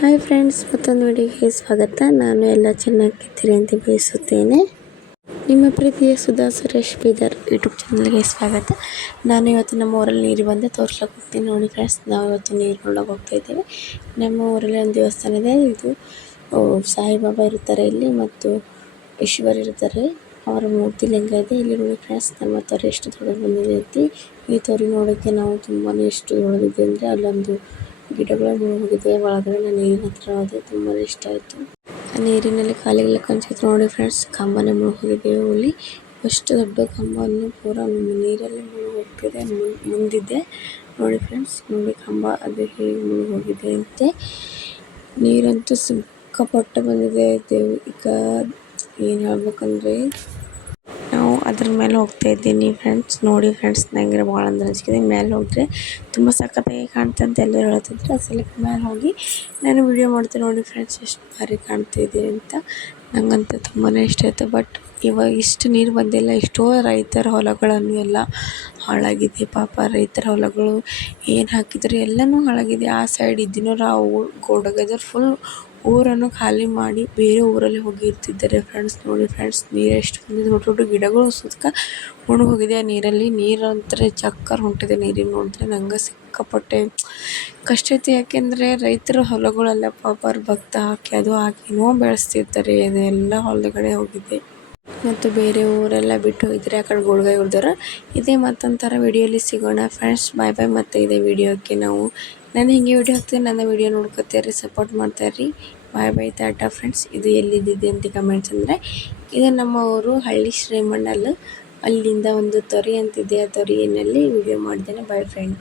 Hi friends, ಮತ್ತೊಂದು ವಿಡಿಯೋಗೆ ಸ್ವಾಗತ. ನಾನು ಎಲ್ಲ ಚೆನ್ನಾಗಿದ್ದೀರಿ ಅಂತ ಬಯಸುತ್ತೇನೆ. ನಿಮ್ಮ ಪ್ರೀತಿಯ ಸುಧಾ ಸುರೇಶ್ ಬೀದರ್ ಯೂಟ್ಯೂಬ್ ಚಾನಲ್ಗೆ ಸ್ವಾಗತ. ನಾನು ಇವತ್ತು ನಮ್ಮ ಊರಲ್ಲಿ ನೀರು ಬಂದು ತೋರ್ಸ್ಲಿಕ್ಕೆ ಹೋಗ್ತೀನಿ. ನೋಡಿ ಫ್ರೆಂಡ್ಸ್, ನಾವು ಇವತ್ತು ನೀರು ನೋಡೋಕೆ ಹೋಗ್ತಾ ಇದ್ದೇವೆ. ನಮ್ಮ ಊರಲ್ಲಿ ಒಂದು ದೇವಸ್ಥಾನ ಇದೆ. ಇದು ಸಾಯಿಬಾಬಾ ಇರ್ತಾರೆ ಇಲ್ಲಿ, ಮತ್ತು ಈಶ್ವರ್ ಇರ್ತಾರೆ. ಅವರ ಮೂರ್ತಿ ಲಿಂಗ ಇದೆ ಇಲ್ಲಿ. ನೋಡಿ ಫ್ರೆಂಡ್ಸ್, ನಮ್ಮ ತೊರೆ ಎಷ್ಟು ದೊಡ್ಡದು ಬಂದಿದೆ ಅಂತ. ಈ ತೊರೆ ನೋಡೋಕ್ಕೆ ನಾವು ತುಂಬಾ ಎಷ್ಟು ದೊಡ್ಡದಿದೆ ಅಂದರೆ ಅಲ್ಲೊಂದು ಗಿಡಗಳು ಮುಳುಗೋಗಿದೆ. ಒಳಗಡೆ ನೀರಿನ ಹತ್ರ ಹೋದೆ, ತುಂಬಾ ಇಷ್ಟ ಆಯಿತು. ಆ ನೀರಿನಲ್ಲಿ ಕಾಲಿಗೆಲ್ಲ ಕಂಚಿತ್ತು. ನೋಡಿ ಫ್ರೆಂಡ್ಸ್, ಕಂಬನೇ ಮುಳುಗೋಗಿದೆ ಅಲ್ಲಿ. ಅಷ್ಟು ದೊಡ್ಡ ಕಂಬವನ್ನು ಪೂರ ನೀರಲ್ಲಿ ಮುಳುಗೋಗ್ತಿದೆ. ಮುಂದಿದೆ ನೋಡಿ ಫ್ರೆಂಡ್ಸ್, ನೋಡಿ ಕಂಬ ಅದು ಹೇಗೆ ಮುಳುಗೋಗಿದೆ ಅಂತೆ. ನೀರಂತೂ ಸಿಕ್ಕಾಪಟ್ಟೆ ಬಂದಿದೆ. ಈಗ ಏನು ಹೇಳ್ಬೇಕಂದ್ರೆ, ನಾವು ಅದ್ರ ಮೇಲೆ ಹೋಗ್ತಾ ಇದ್ದೀನಿ ಫ್ರೆಂಡ್ಸ್. ನೋಡಿ ಫ್ರೆಂಡ್ಸ್, ನನಗೆ ಭಾಳ ಅಂದ್ರೆ ಅನಿಸಿದೆ. ಮೇಲೆ ಹೋದರೆ ತುಂಬ ಸಖತ್ತಾಗಿ ಕಾಣ್ತಾ ಅಂತ ಎಲ್ಲರೂ ಹೇಳ್ತಿದ್ರು. ಆ ಸಲಕ್ಕೆ ಮೇಲೆ ಹೋಗಿ ನಾನು ವಿಡಿಯೋ ಮಾಡ್ತೀನಿ. ನೋಡಿ ಫ್ರೆಂಡ್ಸ್, ಎಷ್ಟು ಭಾರಿ ಕಾಣ್ತಿದೆ ಅಂತ. ನನಗಂತೂ ತುಂಬಾ ಇಷ್ಟ ಆಯಿತು. ಬಟ್ ಇವಾಗ ಇಷ್ಟು ನೀರು ಬಂದಿಲ್ಲ. ಎಷ್ಟೋ ರೈತರ ಹೊಲಗಳನ್ನು ಎಲ್ಲ ಹಾಳಾಗಿದೆ. ಪಾಪ ರೈತರ ಹೊಲಗಳು ಏನು ಹಾಕಿದ್ರು ಎಲ್ಲನೂ ಹಾಳಾಗಿದೆ. ಆ ಸೈಡ್ ಇದ್ದಿನವ್ರು ಆ ಗೋಡಗದವ್ರು ಫುಲ್ ಊರನ್ನು ಖಾಲಿ ಮಾಡಿ ಬೇರೆ ಊರಲ್ಲಿ ಹೋಗಿ ಇರ್ತಿದ್ದಾರೆ ಫ್ರೆಂಡ್ಸ್. ನೋಡಿ ಫ್ರೆಂಡ್ಸ್, ನೀರು ಎಷ್ಟು ಬಂದಿದೆ. ದೊಡ್ಡ ದೊಡ್ಡ ಗಿಡಗಳು ಸುತ್ತ ಮುಳುಗೋಗಿದೆ ಆ ನೀರಲ್ಲಿ. ನೀರು ಅಂತಾರೆ ಚಕ್ಕರ್ ಹೊಂಟಿದೆ ನೀರಿಗೆ ನೋಡಿದ್ರೆ. ನಂಗೆ ಸಿಕ್ಕಾಪಟ್ಟೆ ಕಷ್ಟ ಐತಿ. ಯಾಕೆಂದರೆ ರೈತರ ಹೊಲಗಳೆಲ್ಲ ಪಾಪ ಅವ್ರು ಭತ್ತ ಹಾಕಿ ಅದು ಹಾಕಿನೋ ಬೆಳೆಸ್ತಿರ್ತಾರೆ. ಅದೆಲ್ಲ ಹೊಲಗಡೆ ಹೋಗಿದೆ ಮತ್ತು ಬೇರೆ ಊರೆಲ್ಲ ಬಿಟ್ಟು ಹೋಗಿದ್ರೆ ಆ ಕಡೆ ಗೋಳ್ಗಾಯಿ ಉಳ್ದವ್ರು. ಇದೇ ಮತ್ತೊಂದು ಥರ ವಿಡಿಯೋಲಿ ಸಿಗೋಣ ಫ್ರೆಂಡ್ಸ್. ಬಾಯ್ ಬಾಯ್. ಮತ್ತು ಇದೇ ವಿಡಿಯೋಕ್ಕೆ ನಾನು ಹಿಂಗೆ ವಿಡಿಯೋ ಹಾಕ್ತೀನಿ. ನನ್ನ ವಿಡಿಯೋ ನೋಡ್ಕೊತೀರಿ, ಸಪೋರ್ಟ್ ಮಾಡ್ತಾಯಿರಿ. ಬಾಯ್ ಬಾಯ್, ಟಾಟಾ ಫ್ರೆಂಡ್ಸ್. ಇದು ಎಲ್ಲಿದ್ದಿದೆ ಅಂತ ಕಮೆಂಟ್ಸ್ ಅಂದರೆ, ಇದು ನಮ್ಮ ಊರು ಹಳ್ಳಿ ಶ್ರೀಮಣ್ಣಲ್. ಅಲ್ಲಿಂದ ಒಂದು ತೊರೆ ಅಂತಿದೆ. ಆ ತೊರೆಯಲ್ಲಿ ವಿಡಿಯೋ ಮಾಡಿದ್ದೇನೆ. Boy friend.